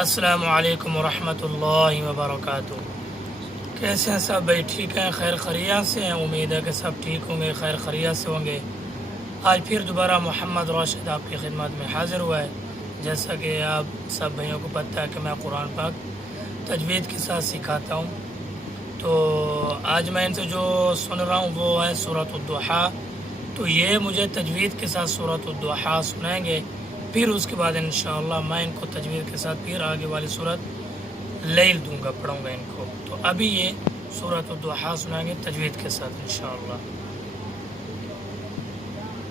अस्सलामु अलैकुम वरहमतुल्लाहि वबरकातुहू। कैसे हैं सब भाई? ठीक हैं, खैर खैरियत से हैं। उम्मीद है कि सब ठीक होंगे, खैर खैरियत से होंगे। आज फिर दोबारा मोहम्मद राशिद आपकी खिदमत में हाज़िर हुआ है। जैसा कि आप सब भाइयों को पता है कि मैं कुरान पाक तजवीद के साथ सिखाता हूँ। तो आज मैं इनसे जो सुन रहा हूँ वो है सूरत अद-दुहा। तो ये मुझे तजवीद के साथ सूरत अद-दुहा सुनाएंगे, फिर उसके बाद इंशाअल्लाह मैं इनको तजवीद के साथ फिर आगे वाली सूरत लैल दूंगा, पढ़ूंगा इनको। तो अभी ये सूरत अद-दुहा सुनाएंगे तजवीद के साथ इंशाअल्लाह।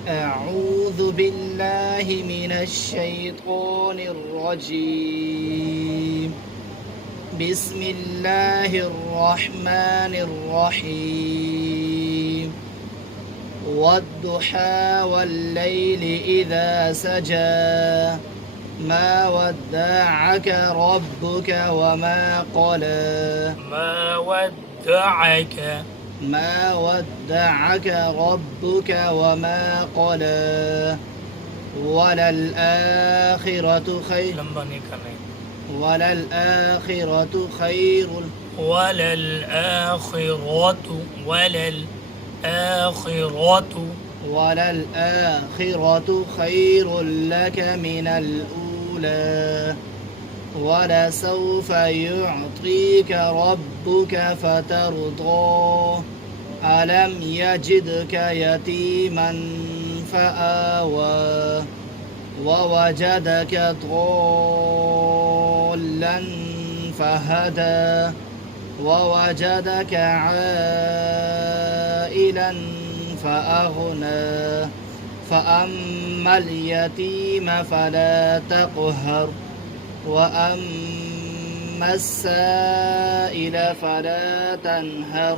أعوذ بالله من الشيطان الرجيم بسم الله الرحمن الرحيم والضحى والليل إذا سجى ما ودعك ربك وما قلى ما ودعك ربك وما قلى وللآخرة خير लंबा नहीं करना है। وللآخرة خير وللآخرة خير لك من الأولى ولسوف يعطيك ربك فترضى ألم يجدك يتيما فآوى ووجدك ضالا فهدى ووجدك عائلا فأغنى فأما اليتيم فلا تقهر وأما السائل فلا تنهر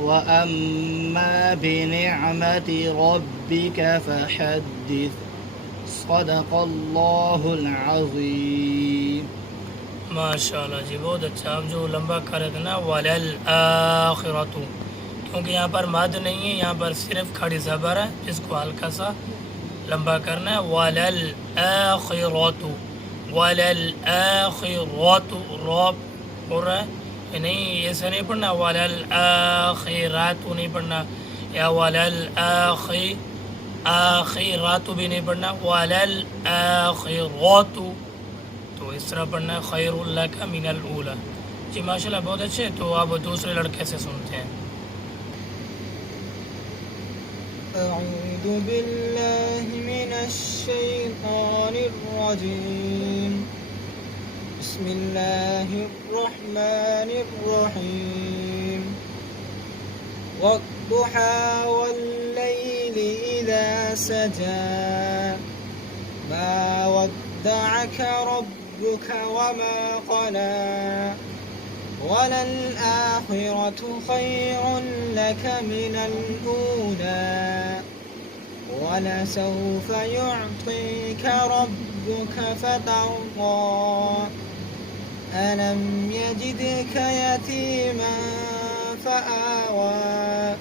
وأما بنعمة ربك فحدث صدق الله العظيم। माशाल्लाह जी, बहुत अच्छा। आप जो लंबा कर रहे थे ना, वलल आखिरतु, क्योंकि यहाँ पर मद नहीं है, यहाँ पर सिर्फ खड़ी ज़बर है जिसको हल्का सा लंबा करना है। वलल आखिरतु, वलल आखिरतु, रॉब हो रहा है, नहीं ऐसे नहीं पढ़ना। वलल आखिरतु नहीं पढ़ना, या वलल आखिरतु भी नहीं पढ़ना, वलल आखिरतु। तो इस तरह पढ़ना है, खैरुल लका मिनल ऊला। जी माशाल्लाह, बहुत अच्छे। तो अब दूसरे लड़के से सुनते हैं। أعوذ بالله من الشيطان الرجيم بسم الله الرحمن الرحيم والضحى والليل إذا سجى ما ودعك ربك وما قلى وللآخرة خير لك من الأولى ولسوف يعطيك ربك فترضى ألم يجدك يتيما فآوى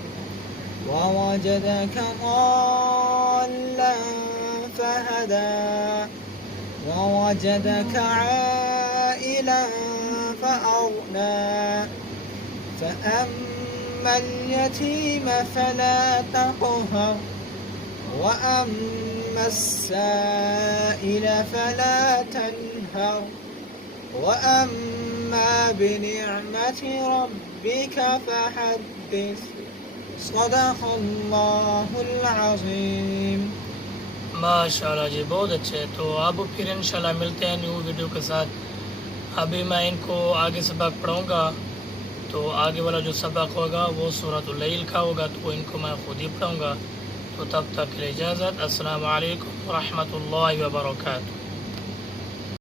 ووجدك ضالا فهدى ووجدك عائلا فأغنى فأما اليتيم فلا تقهر وأما السائل فلا تنهر وأما بنعمة ربك فحدث صدق الله العظيم। माशाल्लाह जी, बहुत अच्छे। तो अब फिर इंशाल्लाह मिलते हैं न्यू वीडियो के साथ। अभी मैं इनको आगे सबक पढ़ाऊँगा, तो आगे वाला जो सबक होगा वो सूरतुल लैल का होगा, तो इनको मैं खुद ही पढ़ाऊँगा। तो तब तक के लिए इजाज़त। अस्सलामु अलैकुम वरहमतुल्लाहि वबरकातुहू।